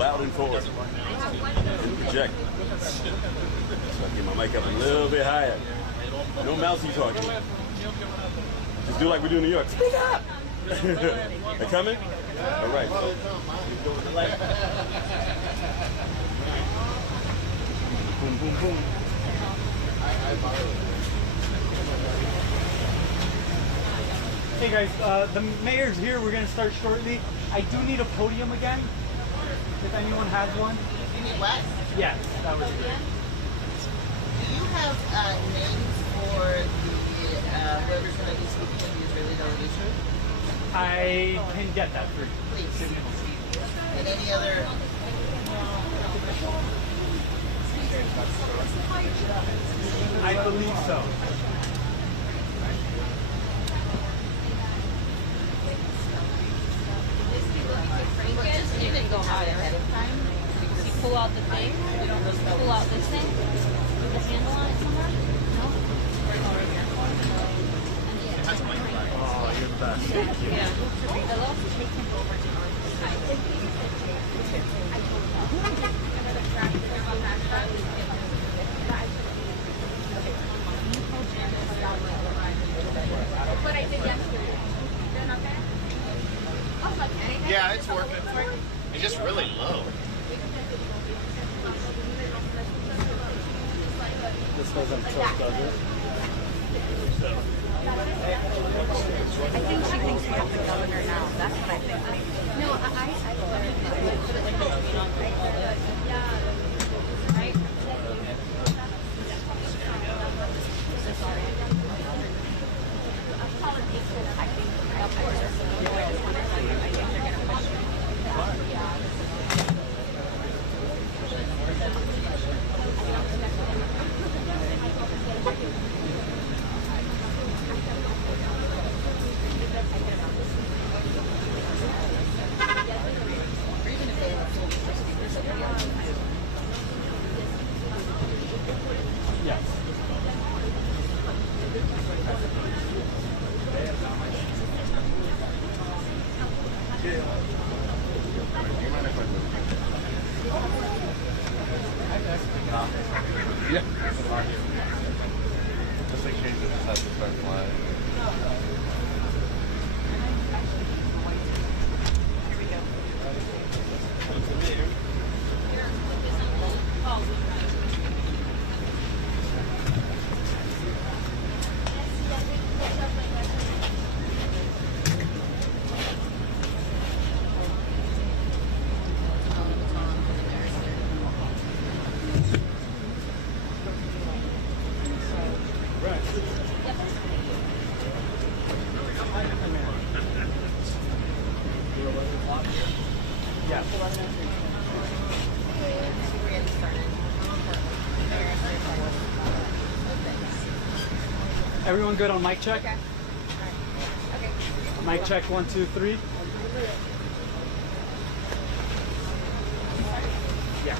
loud and forward. And project. So I get my mic up a little bit higher. No mousy talking. Just do like we do in New York. Speak up! They coming? All right. Boom, boom, boom. Hey guys, the mayor's here. We're going to start shortly. I do need a podium again, if anyone has one. You need what? Yes, that was great. Do you have names for the whoever's going to be speaking in the Israeli delegation? I can get that for you. Please. And any other... I believe so. You can go out ahead of time. You pull out the thing. Pull out this thing. With the handle on it somewhere. No? Oh, you're the best. Thank you. Yeah. Jadallah, take him over to our side. What I did yesterday. They're not there? Yeah, it's working. It's just really low. This doesn't tilt, does it? I think she thinks we have the governor now. That's what I think. No, I right? Yes. Yeah. Just in case it just has to start flying. Here we go. Yes. Everyone good on mic check? Okay. Okay. Mic check 1, 2, 3. Yes.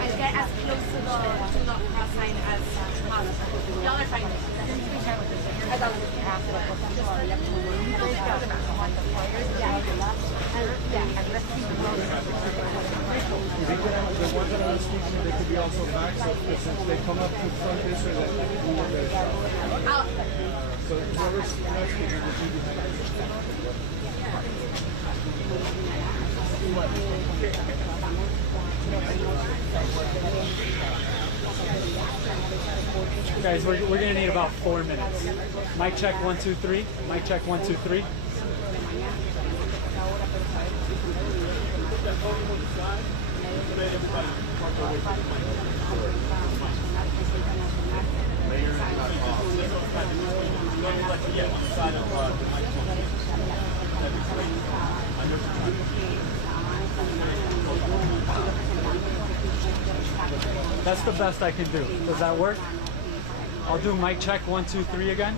And get as close to the do not cross sign as possible. Y'all are fine. The ones that are speaking, they could be also back, so since they come up to front this way, then we will get So whoever's not speaking will be Guys, we're going to need about 4 minutes. Mic check 1, 2, 3. Mic check 1, 2, 3. That's the best I can do. Does that work? I'll do mic check 1, 2, 3 again.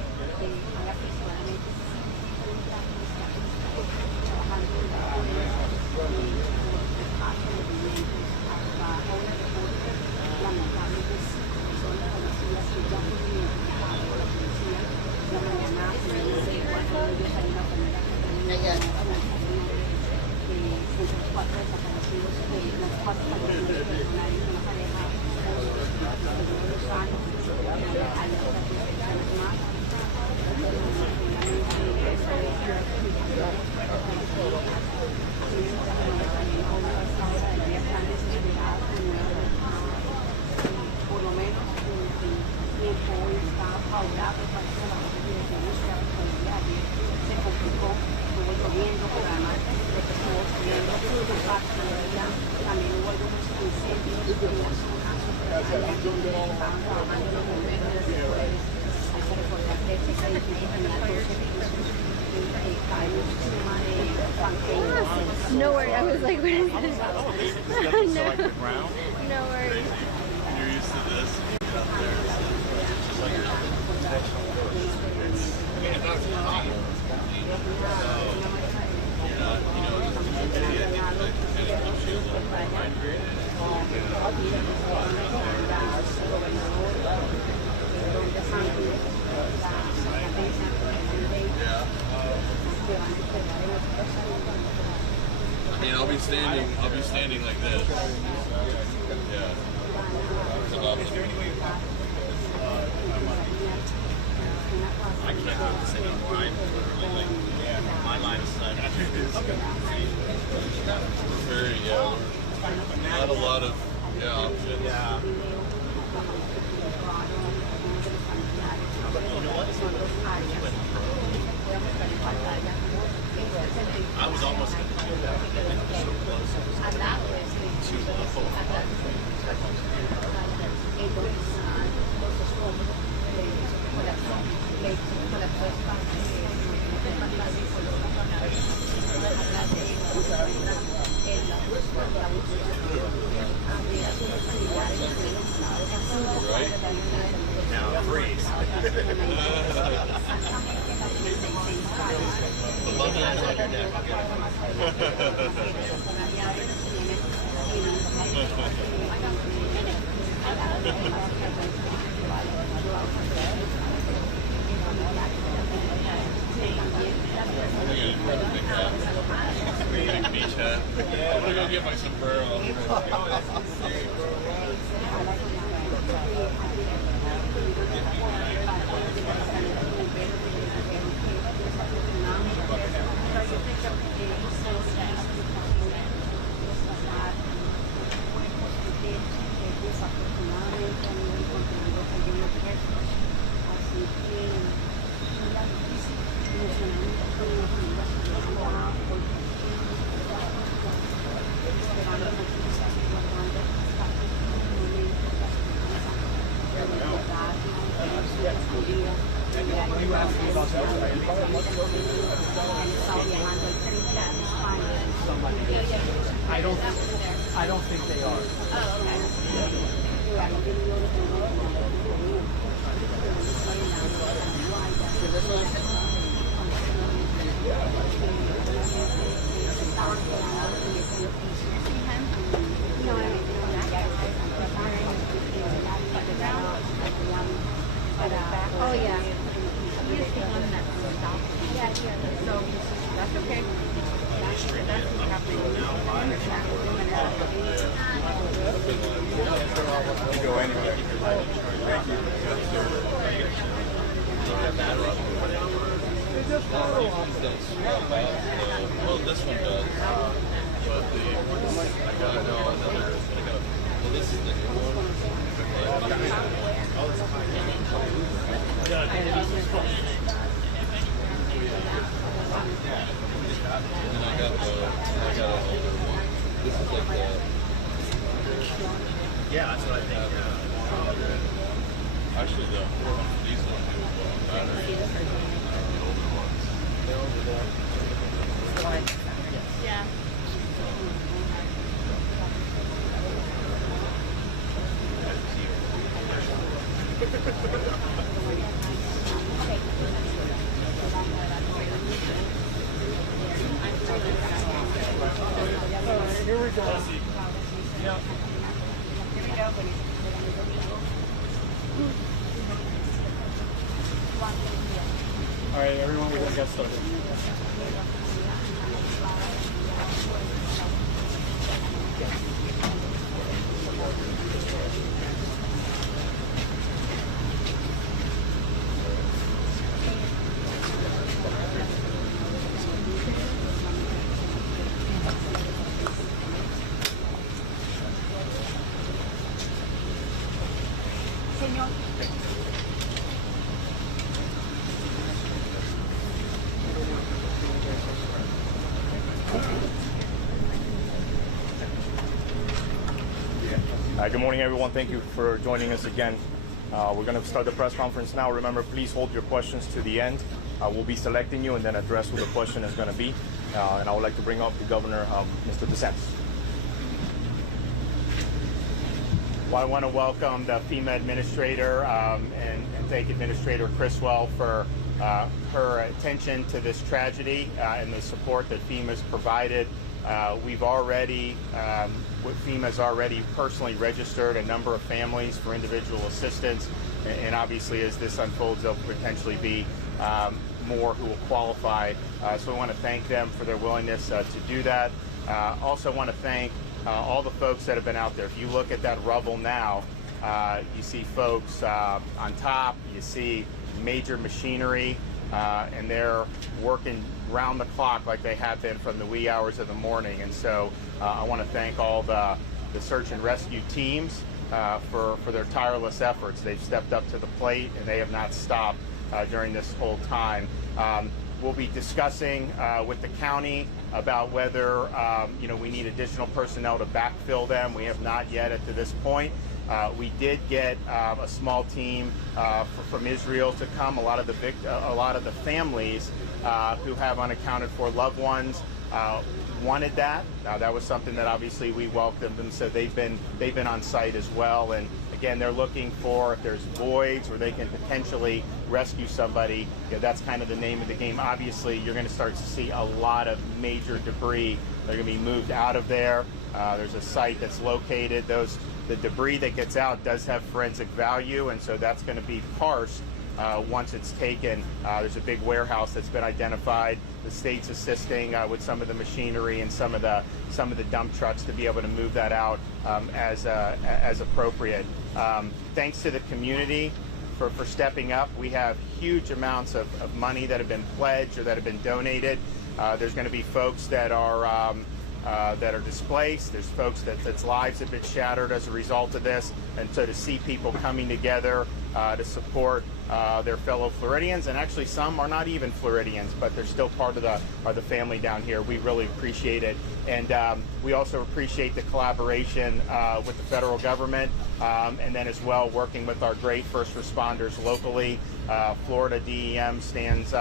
No worries. I was like, what is this? No. Like the ground. No worries. You're used to this. It's just like I mean, if I was hot, you know, I think it keeps you a little more hydrated. Yeah. I mean, I'll be standing like this. Yeah. I can't go to the same line, literally, like, my line of sight is very, not a lot of, options. Yeah. I was almost going to do that, but it was so close. To the full. Right? Now freeze. The bubble is on your neck. Big beach hat. I'm gonna go get my sombrero. I don't think they are. Oh yeah. He's the one that stopped. Yeah, so that's okay. You go anywhere. Thank you. Well, this one does. But I got another. Well, this is the new one. And I got an older one. This is like the. Yeah, that's what I think. Actually, these ones do battery. The older ones. Yeah. Here we go. All right, everyone, we're going to get started. Good morning, everyone. Thank you for joining us again. We're going to start the press conference now. Remember, please hold your questions to the end. We'll be selecting you and then address who the question is going to be. And I would like to bring up the Governor, Mr. DeSantis. Well, I want to welcome the FEMA Administrator and thank Administrator Criswell for her attention to this tragedy and the support that FEMA's provided. We've already, FEMA's already personally registered a number of families for individual assistance, and obviously as this unfolds, there'll potentially be more who will qualify. So I want to thank them for their willingness to do that. Also want to thank all the folks that have been out there. If you look at that rubble now, you see folks on top, you see major machinery, and they're working round the clock like they have been from the wee hours of the morning. And so I want to thank all the search and rescue teams for their tireless efforts. They've stepped up to the plate and they have not stopped during this whole time. We'll be discussing with the county about whether we need additional personnel to backfill them. We have not yet to this point. We did get a small team from Israel to come. A lot of the families who have unaccounted for loved ones wanted that. That was something that obviously we welcomed them. So they've been on site as well. And again, they're looking for if there's voids where they can potentially rescue somebody. That's kind of the name of the game. Obviously, you're going to start to see a lot of major debris that are going to be moved out of there. There's a site that's located. The debris that gets out does have forensic value, and so that's going to be parsed once it's taken. There's a big warehouse that's been identified. The state's assisting with some of the machinery and some of the dump trucks to be able to move that out as appropriate. Thanks to the community for stepping up. We have huge amounts of money that have been pledged or that have been donated. There's going to be folks that are displaced. There's folks that's lives have been shattered as a result of this. And so to see people coming together to support their fellow Floridians, and actually some are not even Floridians, but they're still part of the family down here. We really appreciate it. And we also appreciate the collaboration with the federal government, and then as well working with our great first responders locally. Florida DEM stands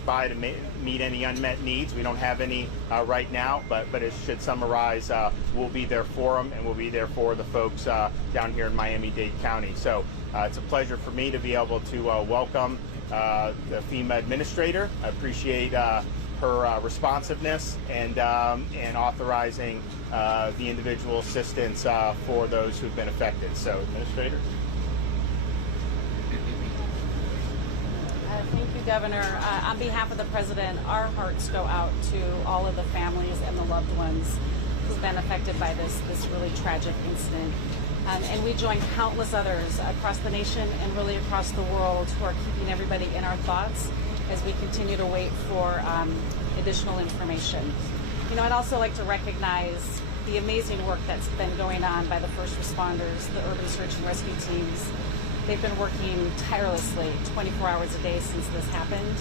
by to meet any unmet needs. We don't have any right now, but it should summarize. We'll be there for them, and we'll be there for the folks down here in Miami-Dade County. So it's a pleasure for me to be able to welcome the FEMA administrator. I appreciate her responsiveness and authorizing the individual assistance for those who've been affected. So, Administrator. Thank you, Governor. On behalf of the President, our hearts go out to all of the families and the loved ones who've been affected by this really tragic incident. And we join countless others across the nation and really across the world who are keeping everybody in our thoughts as we continue to wait for additional information. I'd also like to recognize the amazing work that's been going on by the first responders, the urban search and rescue teams. They've been working tirelessly 24 hours a day since this happened.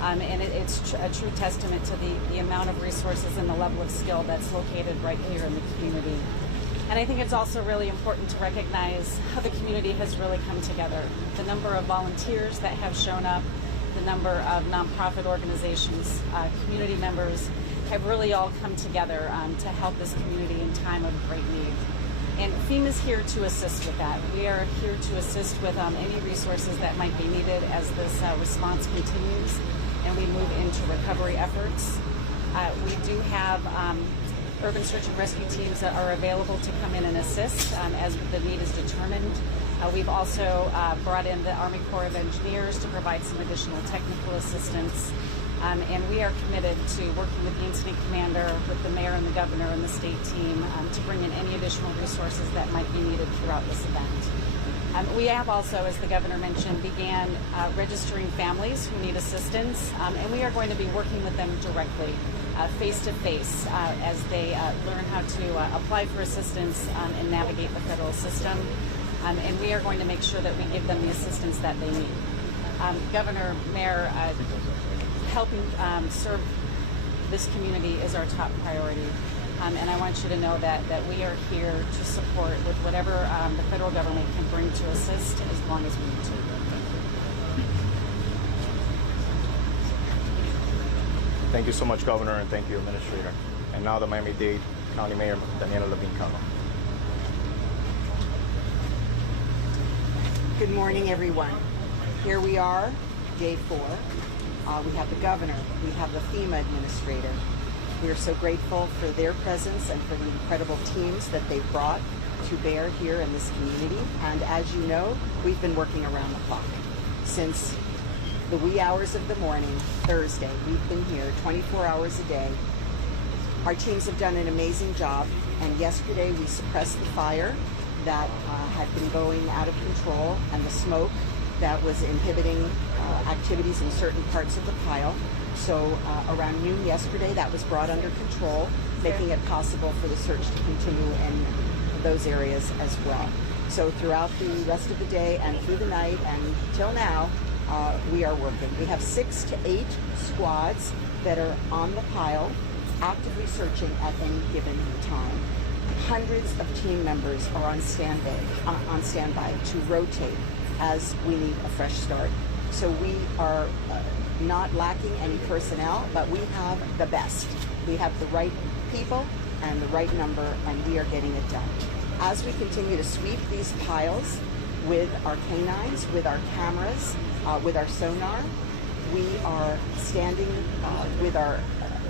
And it's a true testament to the amount of resources and the level of skill that's located right here in the community. And I think it's also really important to recognize how the community has really come together. The number of volunteers that have shown up, the number of nonprofit organizations, community members have really all come together to help this community in time of great need. And FEMA's here to assist with that. We are here to assist with any resources that might be needed as this response continues and we move into recovery efforts. We do have urban search and rescue teams that are available to come in and assist as the need is determined. We've also brought in the Army Corps of Engineers to provide some additional technical assistance. And we are committed to working with the incident commander, with the mayor and the governor and the state team to bring in any additional resources that might be needed throughout this event. We have also, as the governor mentioned, began registering families who need assistance, and we are going to be working with them directly, face-to-face, as they learn how to apply for assistance and navigate the federal system. And we are going to make sure that we give them the assistance that they need. Governor, Mayor, helping serve this community is our top priority. And I want you to know that we are here to support with whatever the federal government can bring to assist as long as we need to. Thank you so much, Governor, and thank you, Administrator. And now the Miami-Dade County Mayor, Daniela Levine-Cano. Good morning, everyone. Here we are, day 4. We have the governor, we have the FEMA administrator. We are so grateful for their presence and for the incredible teams that they've brought to bear here in this community. And as you know, we've been working around the clock. Since the wee hours of the morning, Thursday, we've been here 24 hours a day. Our teams have done an amazing job, and yesterday we suppressed the fire that had been going out of control and the smoke that was inhibiting activities in certain parts of the pile. So around noon yesterday, that was brought under control, making it possible for the search to continue in those areas as well. So throughout the rest of the day and through the night and till now, we are working. We have 6 to 8 squads that are on the pile, actively searching at any given time. Hundreds of team members are on standby to rotate as we need a fresh start. So we are not lacking any personnel, but we have the best. We have the right people and the right number, and we are getting it done. As we continue to sweep these piles with our canines, with our cameras, with our sonar, we are standing with our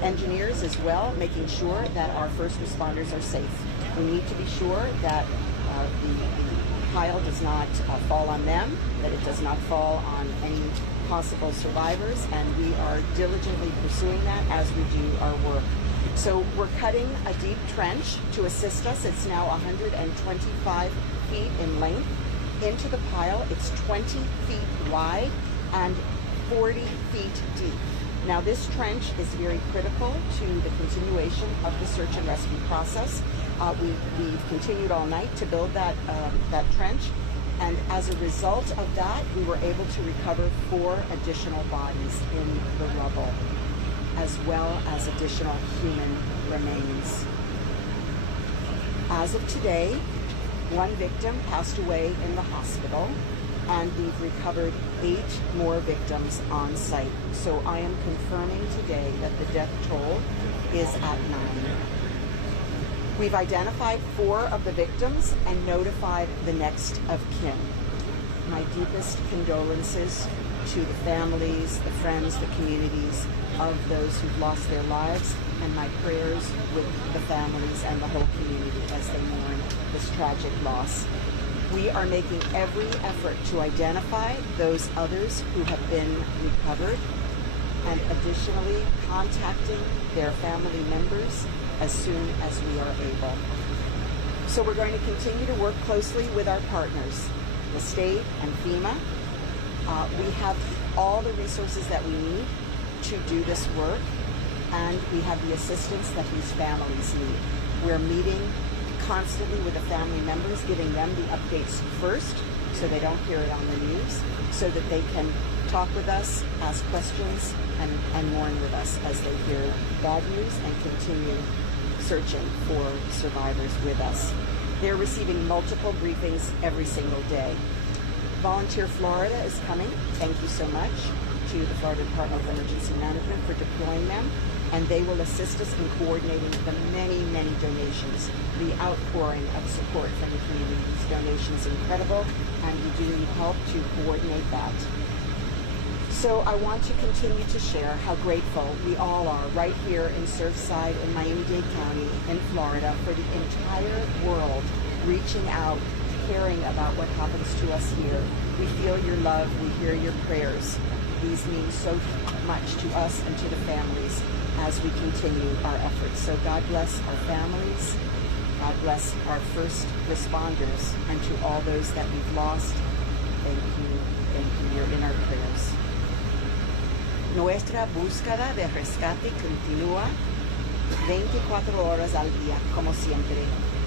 engineers as well, making sure that our first responders are safe. We need to be sure that the pile does not fall on them, that it does not fall on any possible survivors, and we are diligently pursuing that as we do our work. So we're cutting a deep trench to assist us. It's now 125 feet in length into the pile. It's 20 feet wide and 40 feet deep. Now this trench is very critical to the continuation of the search and rescue process. We've continued all night to build that trench, and as a result of that, we were able to recover 4 additional bodies in the rubble, as well as additional human remains. As of today, 1 victim passed away in the hospital, and we've recovered 8 more victims on site. So I am confirming today that the death toll is at 9. We've identified 4 of the victims and notified the next of kin. My deepest condolences to the families, the friends, the communities of those who've lost their lives, and my prayers with the families and the whole community as they mourn this tragic loss. We are making every effort to identify those others who have been recovered, and additionally contacting their family members as soon as we are able. So we're going to continue to work closely with our partners, the state and FEMA. We have all the resources that we need to do this work, and we have the assistance that these families need. We're meeting constantly with the family members, giving them the updates first so they don't hear it on the news, so that they can talk with us, ask questions, and mourn with us as they hear bad news and continue searching for survivors with us. They're receiving multiple briefings every single day. Volunteer Florida is coming. Thank you so much to the Florida Department of Emergency Management for deploying them. and they will assist us in coordinating the many, many donations, the outpouring of support from the community. These donations are incredible, and we do need help to coordinate that. So I want to continue to share how grateful we all are right here in Surfside in Miami-Dade County in Florida for the entire world reaching out, caring about what happens to us here. We feel your love, we hear your prayers. These mean so much to us and to the families as we continue our efforts. So God bless our families, God bless our first responders, and to all those that we've lost, thank you, you're in our prayers. Nuestra búsqueda de rescate continúa 24 horas al día, como siempre.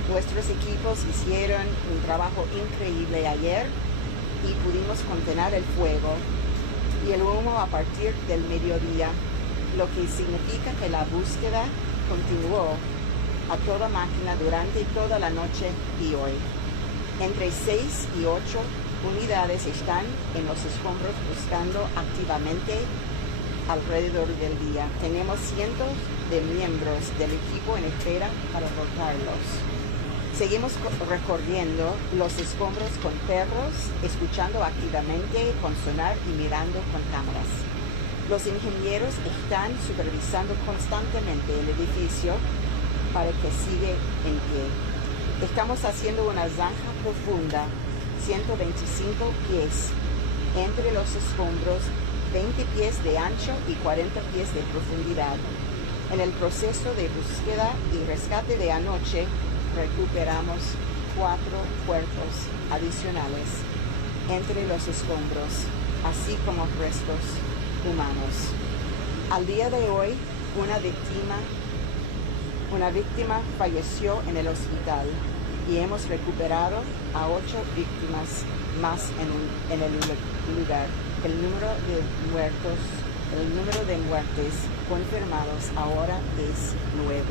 Nuestros equipos hicieron un trabajo increíble ayer y pudimos contener el fuego y el humo a partir del mediodía, lo que significa que la búsqueda continuó a toda máquina durante toda la noche y hoy. Entre 6 y 8 unidades están en los escombros buscando activamente alrededor del día. Tenemos cientos de miembros del equipo en espera para rotarlos. Seguimos recorriendo los escombros con perros, escuchando activamente con sonar y mirando con cámaras. Los ingenieros están supervisando constantemente el edificio para que siga en pie. Estamos haciendo una zanja profunda, 125 pies, entre los escombros, 20 pies de ancho y 40 pies de profundidad. En el proceso de búsqueda y rescate de anoche, recuperamos 4 cuerpos adicionales entre los escombros, así como restos humanos. Al día de hoy, una víctima falleció en el hospital y hemos recuperado a 8 víctimas más en el lugar. El número de muertes confirmados ahora es 9.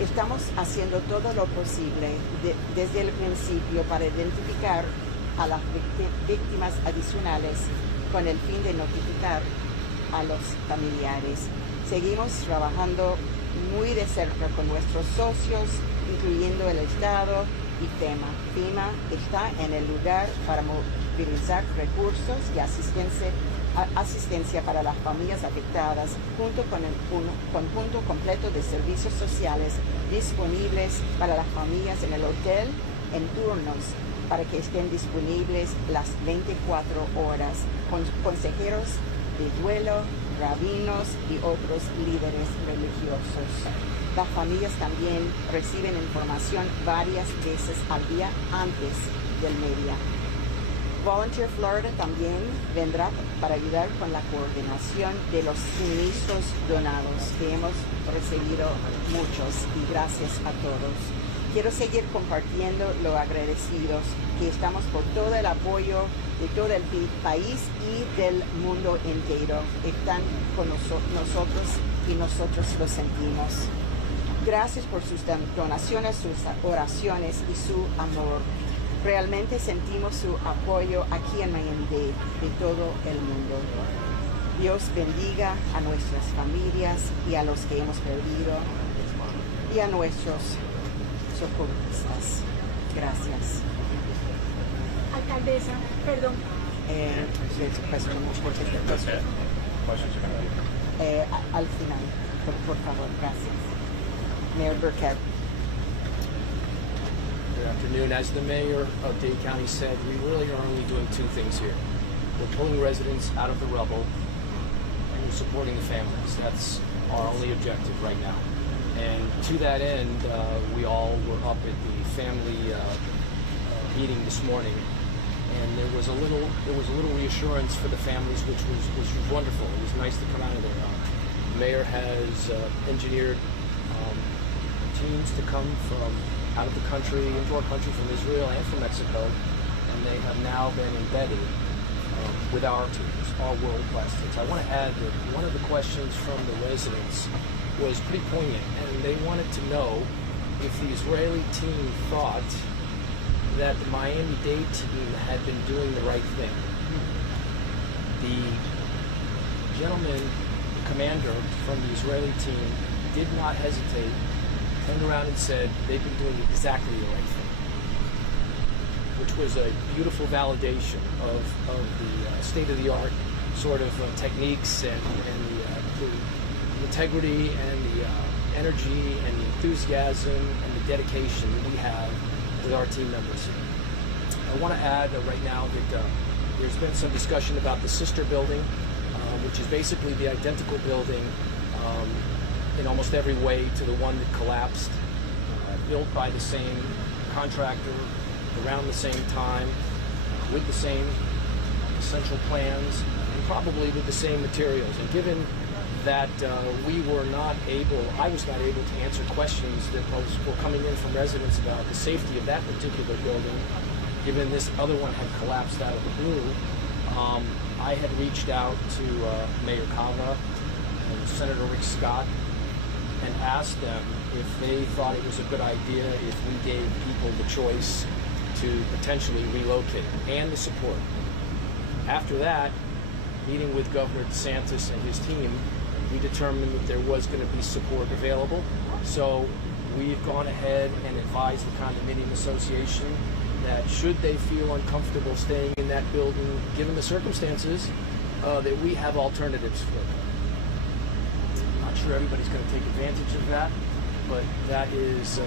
Estamos haciendo todo lo posible desde el principio para identificar a las víctimas adicionales con el fin de notificar a los familiares. Seguimos trabajando muy de cerca con nuestros socios, incluyendo el Estado y FEMA. FEMA está en el lugar para movilizar recursos y asistencia para las familias afectadas, junto con un conjunto completo de servicios sociales disponibles para las familias en el hotel en turnos para que estén disponibles las 24 horas, con consejeros de duelo, rabinos y otros líderes religiosos. Las familias también reciben información varias veces al día antes del media. Volunteer Florida también vendrá para ayudar con la coordinación de los suministros donados, que hemos recibido muchos, y gracias a todos. Quiero seguir compartiendo lo agradecidos que estamos por todo el apoyo de todo el país y del mundo entero. Están con nosotros y nosotros lo sentimos. Gracias por sus donaciones, sus oraciones y su amor. Realmente sentimos su apoyo aquí en Miami-Dade, de todo el mundo. Dios bendiga a nuestras familias y a los que hemos perdido y a nuestros socorristas. Gracias. Alcaldesa, perdón. Al final, por favor, gracias. Mayor Burkett. Good afternoon. As the mayor of Dade County said, we really are only doing 2 things here. We're pulling residents out of the rubble and we're supporting the families. That's our only objective right now. And to that end, we all were up at the family meeting this morning, and there was a little reassurance for the families, which was wonderful. It was nice to come out of there. The mayor has engineered teams to come from out of the country, into our country, from Israel and from Mexico, and they have now been embedded with our teams, our world-class teams. I want to add that one of the questions from the residents was pretty poignant, and they wanted to know if the Israeli team thought that the Miami-Dade team had been doing the right thing. The gentleman commander from the Israeli team did not hesitate, turned around and said they've been doing exactly the right thing, which was a beautiful validation of the state-of-the-art sort of techniques and the integrity and the energy and the enthusiasm and the dedication that we have with our team members. I want to add right now that there's been some discussion about the sister building, which is basically the identical building in almost every way to the one that collapsed, built by the same contractor around the same time, with the same essential plans, and probably with the same materials. And given that I was not able to answer questions that were coming in from residents about the safety of that particular building, given this other one had collapsed out of the blue, I had reached out to Mayor Cava and Senator Rick Scott and asked them if they thought it was a good idea if we gave people the choice to potentially relocate and the support. After that, meeting with Governor DeSantis and his team, we determined that there was going to be support available. So we've gone ahead and advised the condominium association that should they feel uncomfortable staying in that building, given the circumstances, that we have alternatives for them. I'm not sure everybody's going to take advantage of that, but that is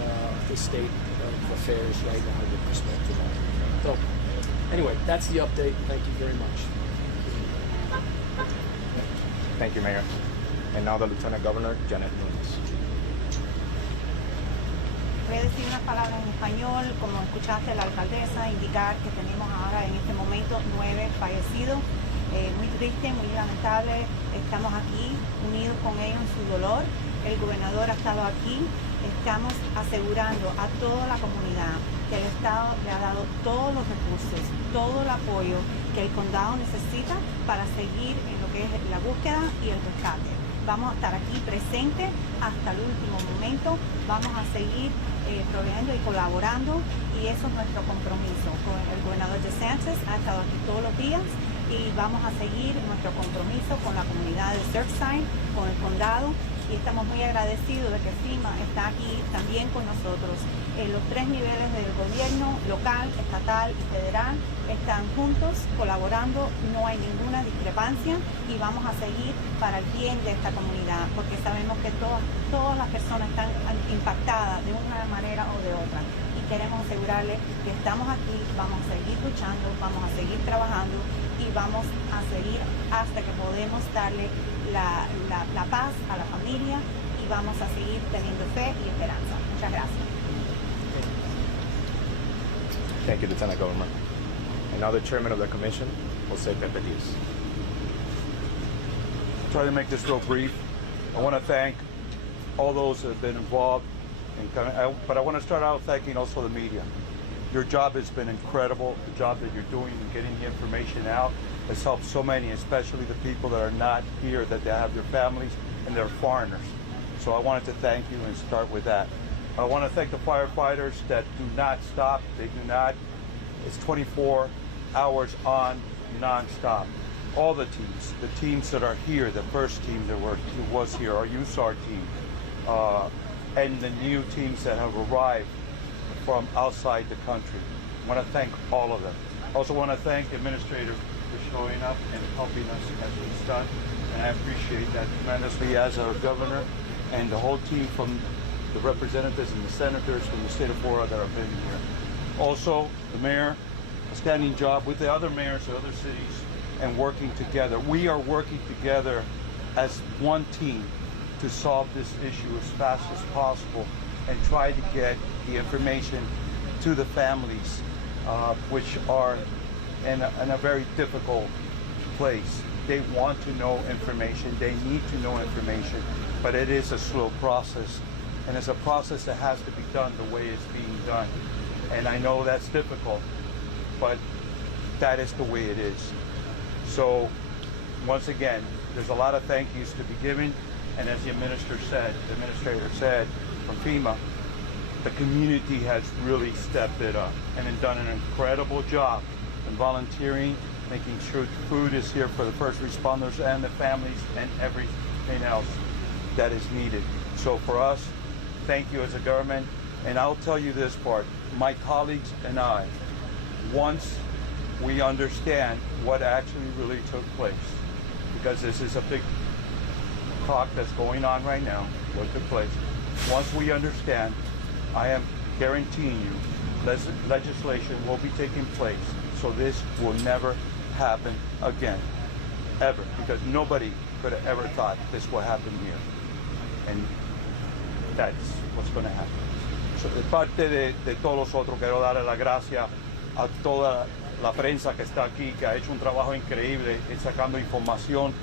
the state of affairs right now with respect to that. So anyway, that's the update. Thank you very much. Thank you, Mayor. And now the Lieutenant Governor, Janet Nunes. Voy a decir unas palabras en español, como escuchaste a la alcaldesa indicar que tenemos ahora en este momento 9 fallecidos. Muy triste, muy lamentable. Estamos aquí unidos con ellos en su dolor. El gobernador ha estado aquí. Estamos asegurando a toda la comunidad que el Estado le ha dado todos los recursos, todo el apoyo que el condado necesita para seguir en lo que es la búsqueda y el rescate. Vamos a estar aquí presentes hasta el último momento. Vamos a seguir proveyendo y colaborando, y eso es nuestro compromiso. El gobernador DeSantis ha estado aquí todos los días y vamos a seguir nuestro compromiso con la comunidad de Surfside, con el condado, y estamos muy agradecidos de que FEMA está aquí también con nosotros. Los 3 niveles del gobierno, local, estatal y federal, están juntos colaborando, no hay ninguna discrepancia, y vamos a seguir para el bien de esta comunidad, porque sabemos que todas las personas están impactadas de una manera o de otra, y queremos asegurarles que estamos aquí, vamos a seguir luchando, vamos a seguir trabajando y vamos a seguir hasta que podemos darle la paz a la familia, y vamos a seguir teniendo fe y esperanza. Muchas gracias. Thank you, Lieutenant Governor. And now the Chairman of the Commission, Jose Pepe Diaz. I'll try to make this real brief. I want to thank all those that have been involved, but I want to start out thanking also the media. Your job has been incredible. The job that you're doing in getting the information out has helped so many, especially the people that are not here, that they have their families and they're foreigners. So I wanted to thank you and start with that. I want to thank the firefighters that do not stop. They do not. It's 24 hours on, non-stop. All the teams that are here, the first team that was here, our USAR team, and the new teams that have arrived from outside the country. I want to thank all of them. I also want to thank the administrator for showing up and helping us get this done, and I appreciate that tremendously, as our governor and the whole team from the representatives and the senators from the state of Florida that have been here. Also, the mayor, a standing job with the other mayors of other cities and working together. We are working together as one team to solve this issue as fast as possible and try to get the information to the families, which are in a very difficult place. They want to know information, they need to know information, but it is a slow process. And it's a process that has to be done the way it's being done. And I know that's difficult, but that is the way it is. So, once again, there's a lot of thank yous to be given. And as the administrator said from FEMA, the community has really stepped it up and done an incredible job in volunteering, making sure food is here for the first responders and the families and everything else that is needed. So for us, thank you as a government. And I'll tell you this part, my colleagues and I, once we understand what actually really took place, because this is a big talk that's going on right now, what took place. Once we understand, I am guaranteeing you, legislation will be taking place, so this will never happen again, ever, because nobody could have ever thought this would happen here, and that's what's going to happen. So, de parte de todos nosotros, quiero darle las gracias a toda la prensa que está aquí, que ha hecho un trabajo increíble sacando información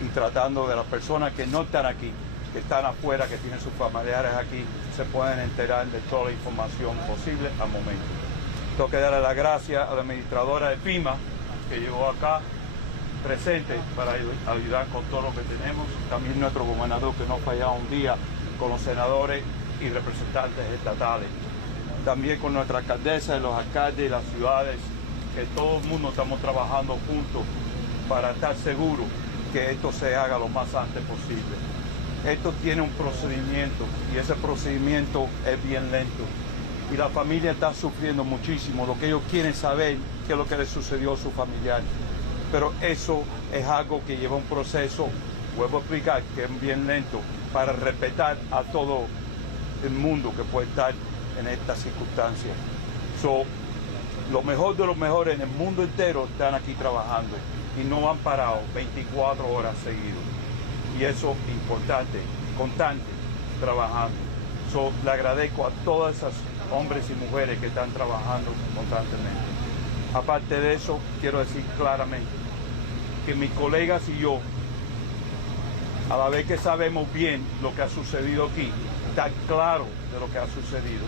y tratando de las personas que no están aquí, que están afuera, que tienen sus familiares aquí, se pueden enterar de toda la información posible al momento. Tengo que darle las gracias a la administradora de FEMA, que llegó acá presente para ayudar con todo lo que tenemos. También nuestro gobernador, que no ha fallado un día, con los senadores y representantes estatales. También con nuestra alcaldesa, los alcaldes de las ciudades, que todo el mundo estamos trabajando juntos para estar seguros que esto se haga lo más antes posible. Esto tiene un procedimiento y ese procedimiento es bien lento. Y la familia está sufriendo muchísimo. Lo que ellos quieren saber qué es lo que les sucedió a su familiar. Pero eso es algo que lleva un proceso, vuelvo a explicar, que es bien lento, para respetar a todo el mundo que puede estar en estas circunstancias. So, lo mejor de los mejores en el mundo entero están aquí trabajando y no han parado 24 horas seguidos. Y eso es importante, constante, trabajando. So, le agradezco a todas esas hombres y mujeres que están trabajando constantemente. Aparte de eso, quiero decir claramente que mis colegas y yo, a la vez que sabemos bien lo que ha sucedido aquí, está claro de lo que ha sucedido,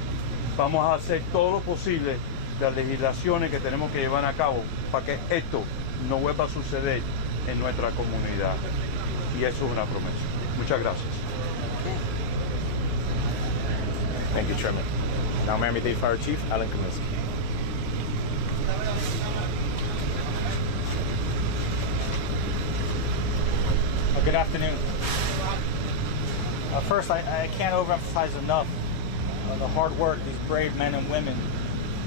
vamos a hacer todo lo posible de las legislaciones que tenemos que llevar a cabo para que esto no vuelva a suceder en nuestra comunidad. Y eso es una promesa. Muchas gracias. Thank you, Chairman. Now Miami-Dade Fire Chief Alan Kaminsky. Good afternoon. First, I can't overemphasize enough the hard work these brave men and women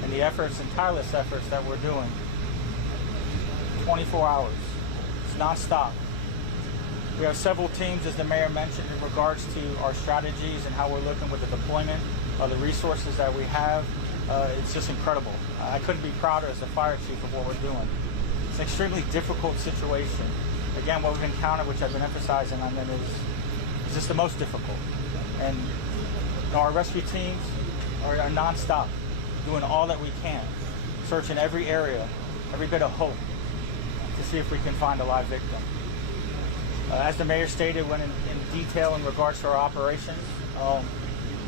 and the efforts and tireless efforts that we're doing. 24 hours. It's nonstop. We have several teams, as the mayor mentioned, in regards to our strategies and how we're looking with the deployment of the resources that we have. It's just incredible. I couldn't be prouder as a fire chief of what we're doing. It's an extremely difficult situation. Again, what we've encountered, which I've been emphasizing on them, is just the most difficult. And our rescue teams are nonstop, doing all that we can, searching every area, every bit of hope, to see if we can find a live victim. As the mayor stated, went in detail in regards to our operations.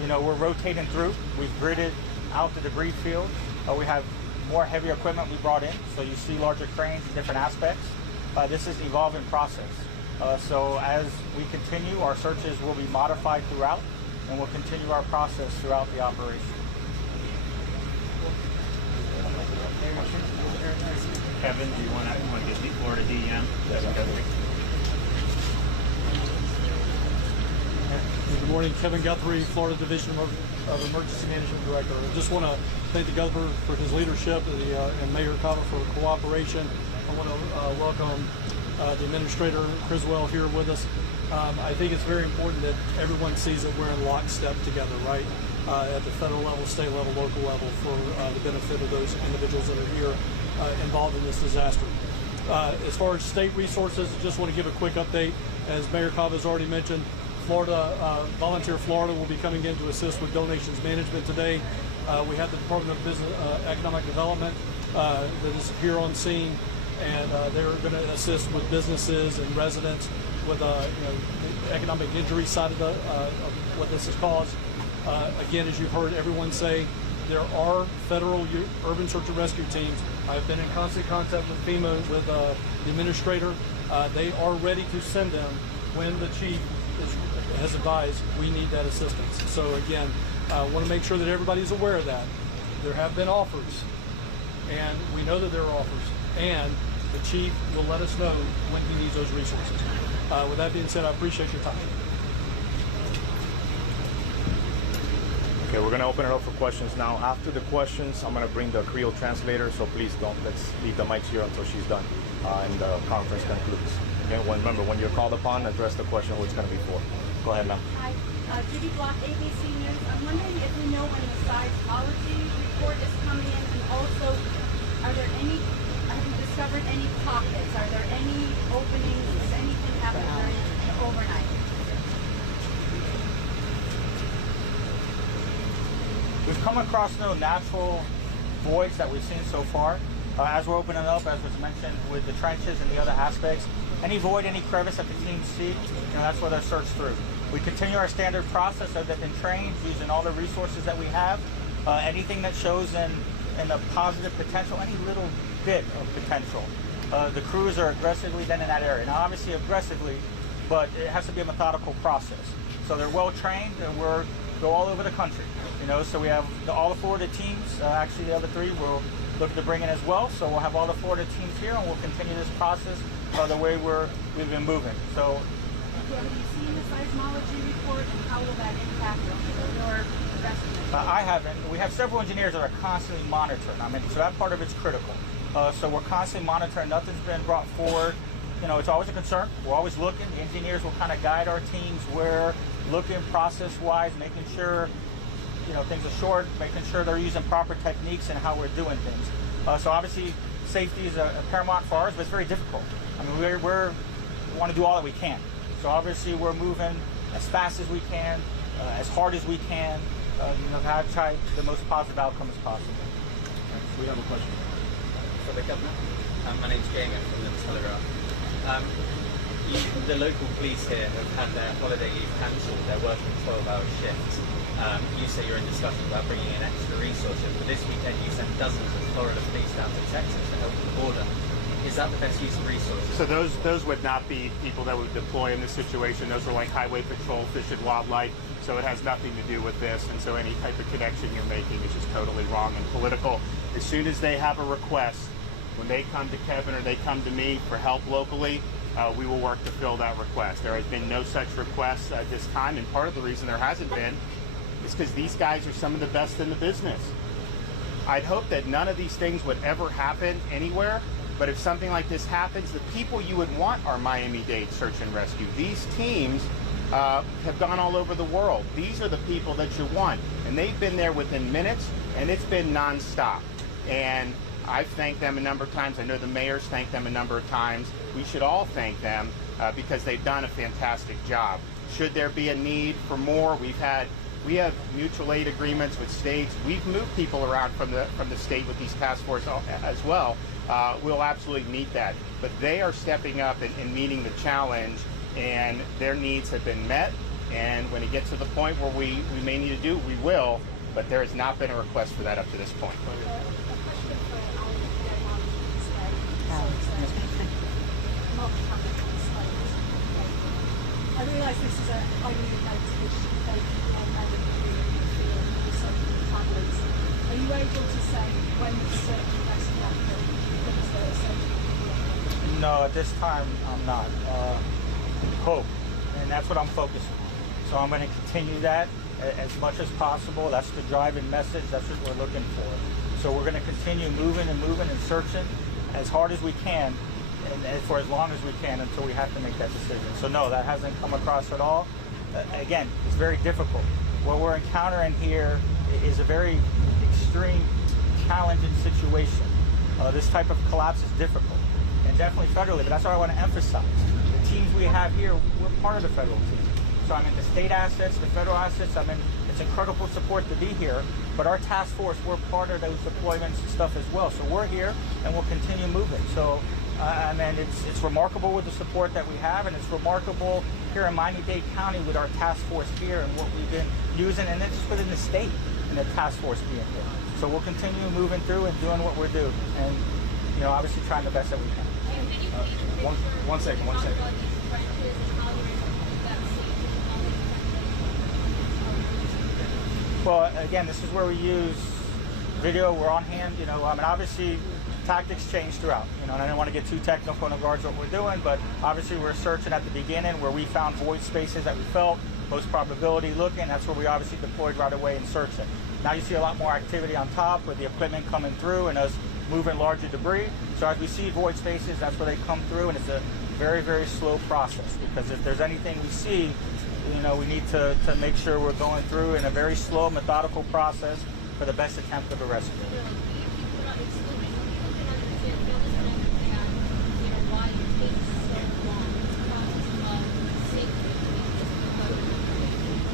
We're rotating through. We've gridded out the debris field. We have more heavy equipment we brought in, so you see larger cranes in different aspects. This is an evolving process. So as we continue, our searches will be modified throughout, and we'll continue our process throughout the operation. Kevin, do you want to get the Florida DEM? Good morning, Kevin Guthrie, Florida Division of Emergency Management Director. I just want to thank the Governor for his leadership and Mayor Cava for cooperation. I want to welcome the Administrator Criswell here with us. I think it's very important that everyone sees that we're in lockstep together, right? At the federal level, state level, local level, for the benefit of those individuals that are here involved in this disaster. As far as state resources, I just want to give a quick update. As Mayor Cava has already mentioned, Volunteer Florida will be coming in to assist with donations management today. We have the Department of Business Economic Development that is here on scene, and they're going to assist with businesses and residents with the economic injury side of what this has caused. Again, as you've heard everyone say, there are federal urban search and rescue teams. I've been in constant contact with FEMA, with the administrator. They are ready to send them when the chief has advised we need that assistance. So again, I want to make sure that everybody's aware of that. There have been offers, and we know that there are offers, and the chief will let us know when he needs those resources. With that being said, I appreciate your time. Okay, we're going to open it up for questions now. After the questions, I'm going to bring the Creole translator, so please let's leave the mics here until she's done and the conference concludes. Okay, remember, when you're called upon, address the question who it's going to be for. Go ahead, ma'am. Hi, Judy Block, ABC News. I'm wondering if we know when the seismology report is coming in, and also, have you discovered any pockets? Are there any openings? Has anything happened during the overnight? We've come across no natural voids that we've seen so far. As we're opening up, as was mentioned, with the trenches and the other aspects, any void, any crevice that the teams see, that's what they're searched through. We continue our standard process as they've been trained, using all the resources that we have. Anything that shows in a positive potential, any little bit of potential, the crews are aggressively then in that area. Now, obviously aggressively, but it has to be a methodical process. So they're well trained, and we're go all over the country. So we have all the Florida teams. Actually, the other three we'll look to bring in as well. So we'll have all the Florida teams here, and we'll continue this process the way we've been moving. So. Have you seen the seismology report, and how will that impact your estimate? I haven't. We have several engineers that are constantly monitoring. So that part of it's critical. So we're constantly monitoring. Nothing's been brought forward. It's always a concern. We're always looking. The engineers will kind of guide our teams where looking process-wise, making sure things are short, making sure they're using proper techniques and how we're doing things. So obviously, safety is a paramount for ours, but it's very difficult. We want to do all that we can. So obviously, we're moving as fast as we can, as hard as we can, to try the most positive outcome as possible. We have a question. For the governor. My name's Jamie from the Telegraph. The local police here have had their holiday leave cancelled. They're working 12-hour shifts. You say you're in discussion about bringing in extra resources, but this weekend you sent dozens of Florida police down to Texas to help with the border. Is that the best use of resources? So those would not be people that would deploy in this situation. Those are like Highway Patrol, Fish and Wildlife. So it has nothing to do with this. And so any type of connection you're making is just totally wrong and political. As soon as they have a request, when they come to Kevin or they come to me for help locally, we will work to fill that request. There has been no such requests at this time, and part of the reason there hasn't been is because these guys are some of the best in the business. I'd hope that none of these things would ever happen anywhere, but if something like this happens, the people you would want are Miami-Dade Search and Rescue. These teams have gone all over the world. These are the people that you want, and they've been there within minutes, and it's been nonstop. And I've thanked them a number of times. I know the mayor's thanked them a number of times. We should all thank them because they've done a fantastic job. Should there be a need for more, we have mutual aid agreements with states. We've moved people around from the state with these task forces as well. We'll absolutely meet that. But they are stepping up and meeting the challenge, and their needs have been met. And when it gets to the point where we may need to do, we will. But there has not been a request for that up to this point. I realise this is a highly related families. Are you able to say when the search and rescue activity? No, at this time I'm not. Hope, and that's what I'm focused on. So I'm going to continue that as much as possible. That's the driving message. That's what we're looking for. So we're going to continue moving and searching as hard as we can, and for as long as we can until we have to make that decision. So no, that hasn't come across at all. Again, it's very difficult. What we're encountering here is a very extreme, challenging situation. This type of collapse is difficult, and definitely federally, but that's what I want to emphasize. The teams we have here, we're part of the federal team. So the state assets, the federal assets, it's incredible support to be here, but our task force, we're part of those deployments and stuff as well. So we're here, and we'll continue moving. So, it's remarkable with the support that we have, and it's remarkable here in Miami-Dade County with our task force here and what we've been using, and then just within the state and the task force being here. So we'll continue moving through and doing what we're doing, and obviously trying the best that we can. One second. Well, again, this is where we use video were on hand. You know, I mean, obviously tactics change throughout. You know, and I don't want to get too technical in regards to what we're doing, but obviously we're searching at the beginning where we found void spaces that we felt most probability looking. That's where we obviously deployed right away and searched it. Now you see a lot more activity on top with the equipment coming through and us moving larger debris. So as we see void spaces, that's where they come through, and it's a very, very slow process, because if there's anything we see, you know, we need to make sure we're going through in a very slow, methodical process for the best attempt of a rescue.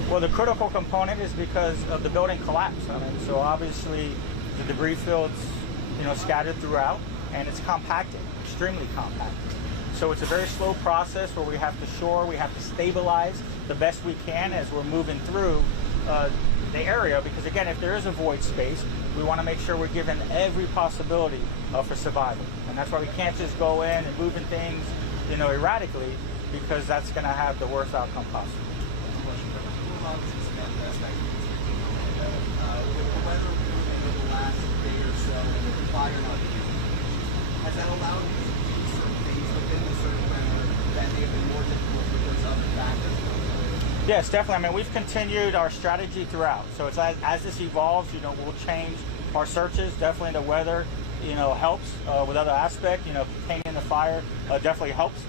Well, the critical component is because of the building collapse. I mean, so obviously the debris field's, you know, scattered throughout, and it's compacted, extremely compacted. So it's a very slow process where we have to shore, we have to stabilize the best we can as we're moving through the area, because again, if there is a void space, we want to make sure we're given every possibility for survival. And that's why we can't just go in and moving things, you know, erratically, because that's going to have the worst outcome possible. Has that allowed you to do certain things within the search perimeter that may have been more difficult because of other factors? Yes, definitely. I mean, we've continued our strategy throughout. So it's as this evolves, you know, we'll change our searches. Definitely the weather, you know, helps with other aspects. You know, containing the fire definitely helps.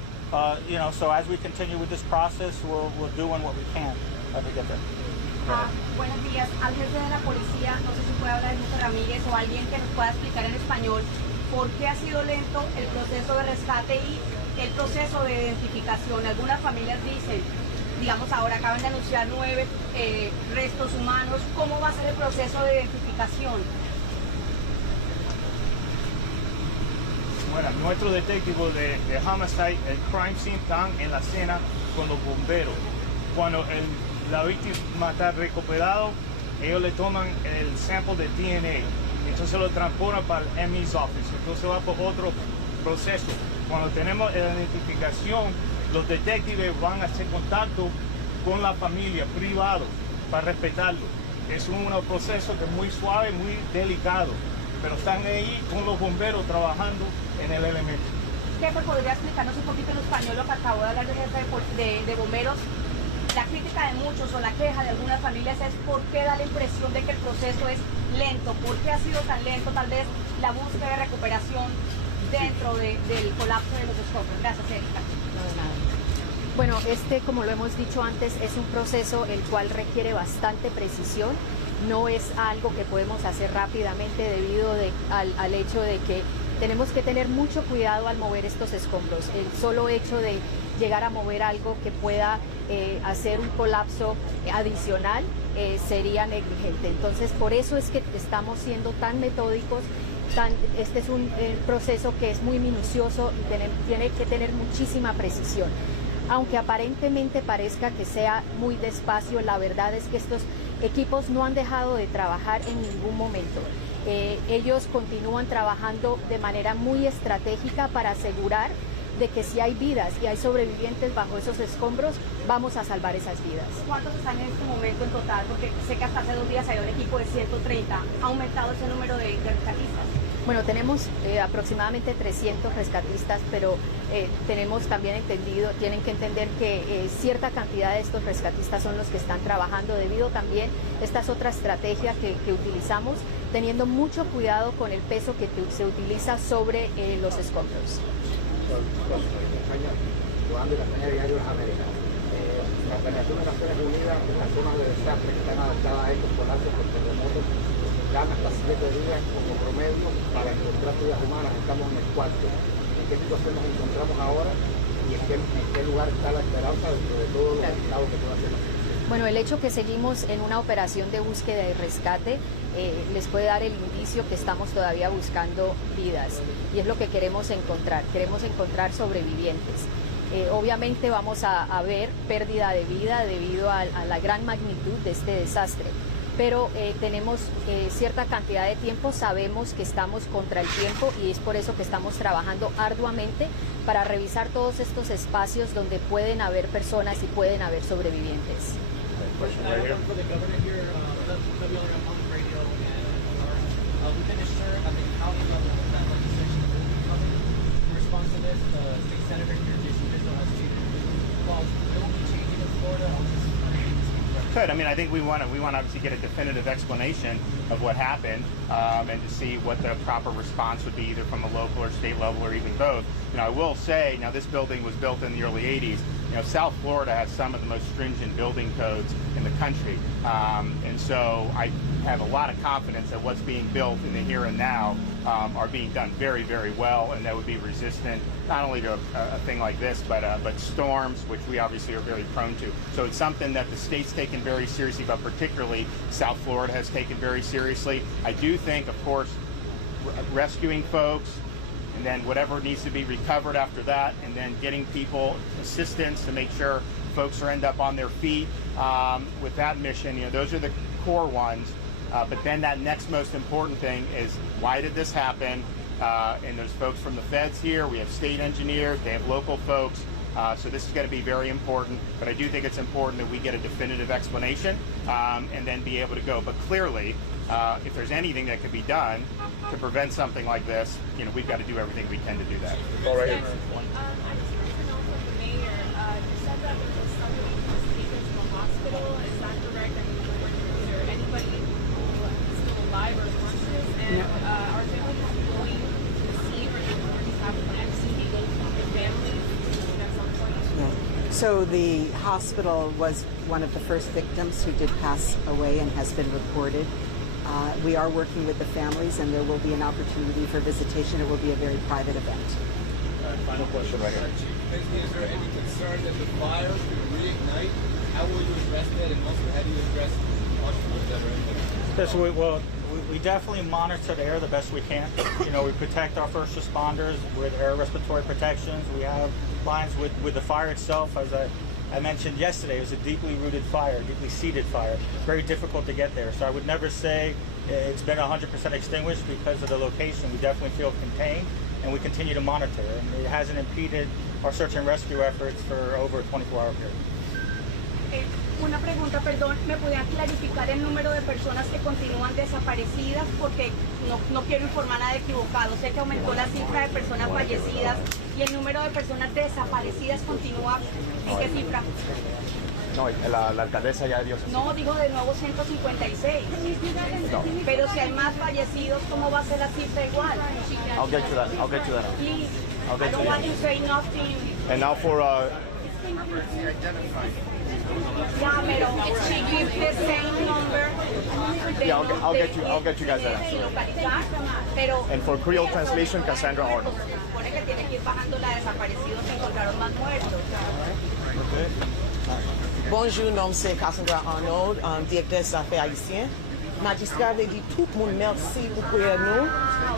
You know, so as we continue with this process, we're doing what we can to get there. Buenos días, al jefe de la policía, no sé si puede hablar Luis Ramírez o alguien que nos pueda explicar en español por qué ha sido lento el proceso de rescate y el proceso de identificación. Algunas familias dicen, digamos ahora acaban de anunciar 9 restos humanos, ¿cómo va a ser el proceso de identificación? Bueno, nuestros detectives de homicide, el crime scene, están en la escena con los bomberos. Cuando la víctima está recuperado, ellos le toman el sample de DNA, entonces lo transportan para el ME's office, entonces va por otro proceso. Cuando tenemos la identificación, los detectives van a hacer contacto con la familia privado para respetarlo. Es un proceso que es muy suave, muy delicado, pero están ahí con los bomberos trabajando en el elemento. Jefe, ¿podría explicarnos un poquito en español lo que acabó de hablar del jefe de bomberos? La crítica de muchos o la queja de algunas familias es por qué da la impresión de que el proceso es lento, por qué ha sido tan lento tal vez la búsqueda de recuperación dentro del colapso de los escombros. Gracias, Erika. No, de nada. Bueno, como lo hemos dicho antes, es un proceso el cual requiere bastante precisión. No es algo que podemos hacer rápidamente debido al hecho de que tenemos que tener mucho cuidado al mover estos escombros. El solo hecho de llegar a mover algo que pueda hacer un colapso adicional sería negligente. Entonces, por eso es que estamos siendo tan metódicos. Este es un proceso que es muy minucioso y tiene que tener muchísima precisión. Aunque aparentemente parezca que sea muy despacio, la verdad es que estos equipos no han dejado de trabajar en ningún momento. Ellos continúan trabajando de manera muy estratégica para asegurar de que si hay vidas y hay sobrevivientes bajo esos escombros, vamos a salvar esas vidas. ¿Cuántos están en este momento en total? Porque sé que hasta hace 2 días hay un equipo de 130. ¿Ha aumentado ese número de rescatistas? Bueno, tenemos aproximadamente 300 rescatistas, pero tenemos también tienen que entender que cierta cantidad de estos rescatistas son los que están trabajando debido también a esta es otra estrategia que utilizamos, teniendo mucho cuidado con el peso que se utiliza sobre los escombros. La Organización de Naciones Unidas, las zonas de desastre que están adaptadas a estos colapsos por terremotos, dan hasta 7 días como promedio para encontrar vidas humanas. Estamos en el cuarto. ¿En qué situación nos encontramos ahora y en qué lugar está la esperanza dentro de todo lo complicado que puede hacer la situación? Bueno, el hecho que seguimos en una operación de búsqueda y rescate les puede dar el indicio que estamos todavía buscando vidas y es lo que queremos encontrar sobrevivientes. Obviamente vamos a ver pérdida de vida debido a la gran magnitud de este desastre, pero tenemos cierta cantidad de tiempo, sabemos que estamos contra el tiempo y es por eso que estamos trabajando arduamente para revisar todos estos espacios donde pueden haber personas y pueden haber sobrevivientes. we've been assured at the county level that legislation will be coming. In response to this, the state senator here, Jason Bisno, has stated, well, it will be changing in Florida. Good. I mean, I think we want to obviously get a definitive explanation of what happened and to see what the proper response would be, either from a local or state level or even both. You know, I will say, now this building was built in the early 80s. You know, South Florida has some of the most stringent building codes in the country. And so I have a lot of confidence that what's being built in the here and now are being done very, very well, and that would be resistant not only to a thing like this, but storms, which we obviously are very prone to. So it's something that the state's taken very seriously, but particularly South Florida has taken very seriously. I do think, of course, rescuing folks, and then whatever needs to be recovered after that, and then getting people assistance to make sure folks are end up on their feet with that mission. You know, those are the core ones. But then that next most important thing is, why did this happen? And there's folks from the feds here. We have state engineers. They have local folks. So this is going to be very important. But I do think it's important that we get a definitive explanation and then be able to go. But clearly, if there's anything that can be done to prevent something like this, you know, we've got to do everything we can to do that. All right. I just wanted to know from the mayor, you said that there was somebody who was taken to the hospital. Is that correct? I mean, is there anybody who is still alive or conscious? And are families going to the scene, or do you have plans to go to their families at some point? So the hospital was one of the first victims who did pass away and has been reported. We are working with the families, and there will be an opportunity for visitation. It will be a very private event. Final question right here. Is there any concern that the fires could reignite? How will you address that, and also how do you address hospitals that are in there? Yes, we definitely monitor the air the best we can. You know, we protect our first responders with air respiratory protections. We have lines with the fire itself. As I mentioned yesterday, it was a deeply rooted fire, deeply seated fire. Very difficult to get there. So I would never say it's been 100% extinguished because of the location. We definitely feel contained, and we continue to monitor. And it hasn't impeded our search and rescue efforts for over a 24-hour period. Una pregunta, perdón, ¿me podían clarificar el número de personas que continúan desaparecidas? Porque no quiero informar nada equivocado. Sé que aumentó la cifra de personas fallecidas y el número de personas desaparecidas continúa. ¿En qué cifra? No, la alcaldesa ya dio. No, dijo de nuevo 156. No. Pero si hay más fallecidos, ¿cómo va a ser la cifra igual? I'll get to that. I'll get to that. Please, I'll get I don't to want that. to say nothing. And now for Yeah, pero she gives the same number. yeah, I'll get you guys that answer. Pero And for Creole translation, Cassandra Arnold. supone que tiene que ir bajando la desaparecidos, se encontraron más muertos. Bonjour, nom c'est Cassandra Arnold, directeur des affaires haïtiennes. Magistrat avait dit tout le monde merci pour prier nous.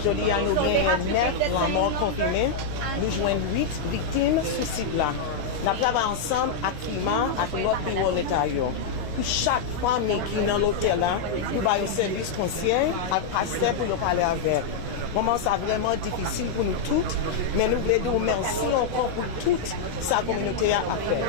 Jodi à nous bien 9 la mort confirmée. Nous joignons 8 victimes suicide là. Nous travaillons ensemble avec FEMA, avec l'autre bureau de l'État. Pour chaque famille qui est dans l'hôtel là, nous avons un service conseil avec pasteur pour nous parler avec. Moment c'est vraiment difficile pour nous toutes, mais nous voulons dire merci encore pour toute sa communauté à faire.